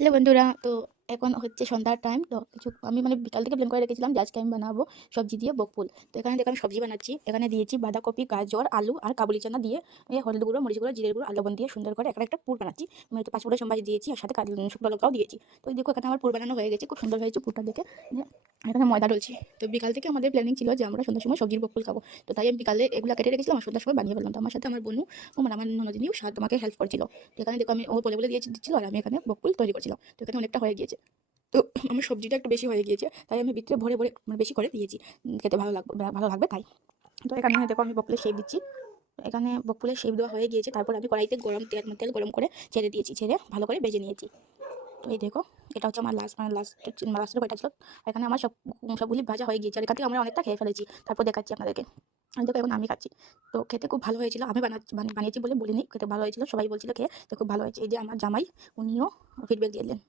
Hello বন্ধুরা, তো এখন হচ্ছে সন্ধ্যার টাইম। তো কিছু আমি বিকাল থেকে প্ল্যান করে রেখেছিলাম যে আজকে আমি বানাবো সবজি দিয়ে বকফুল। তো এখানে দেখো আমি সবজি বানাচ্ছি। এখানে দিয়েছি বাঁধাকপি, গাজর, আলু আর কাবুলি চানা দিয়ে হলুদ গুঁড়ো, মরিচ গুঁড়ো, জিরের গুঁড়ো আর লবণ দিয়ে সুন্দর করে একটা পুর বানাচ্ছি। আমি একটু পাঁচফোড়ন সম্বাজি দিয়েছি আর সাথে শুকনো লঙ্কাও দিয়েছি। তো এই দেখো এখানে আমার পুর বানানো হয়ে গেছে, খুব সুন্দর হয়েছে পুরটা দেখে। যে এখানে ময়দা ডলছি। তো বিকাল থেকে আমাদের প্ল্যানিং ছিল যে আমরা সন্ধ্যার সময় সবজির বকফুল খাবো। তো তাই আমি বিকালে এগুলো কেটে রেখেছিলাম আর সন্ধ্যার সময় বানিয়ে ফেললাম। তো আমার সাথে আমার বোনু আমার ননদিনীও সাথে আমাকে হেল্প করছিল। তো এখানে দেখো আমি ও বলে বলে দিচ্ছিল আর আমি এখানে বকফুল তৈরি করছিলাম। তো এখানে অনেকটা হয়ে গিয়েছে। তো আমার সবজিটা একটু বেশি হয়ে গিয়েছে, তাই আমি ভিতরে ভরে ভরে বেশি করে দিয়েছি। খেতে ভালো লাগবে তাই। তো এখানে দেখো আমি বকফুলের শেপ দিচ্ছি। এখানে বকফুলের শেপ দেওয়া হয়ে গিয়েছে, তারপর আমি কড়াইতে তেল গরম করে ছেড়ে দিয়েছি, ছেড়ে ভালো করে ভেজে নিয়েছি। তো এই দেখো এটা হচ্ছে আমার লাস্টের কয়টা ছিল। এখানে আমার সবগুলি ভাজা হয়ে গিয়েছে আর এখান থেকে আমরা অনেকটা খেয়ে ফেলেছি। তারপর দেখাচ্ছি আপনাদেরকে। আমি দেখো এখন আমি খাচ্ছি। তো খেতে খুব ভালো হয়েছিল। আমি বানিয়েছি বলে বলিনি, খেতে ভালো হয়েছিল, সবাই বলছিল খেয়ে তো খুব ভালো হয়েছে। এই যে আমার জামাই, উনিও ফিডব্যাক দিলেন।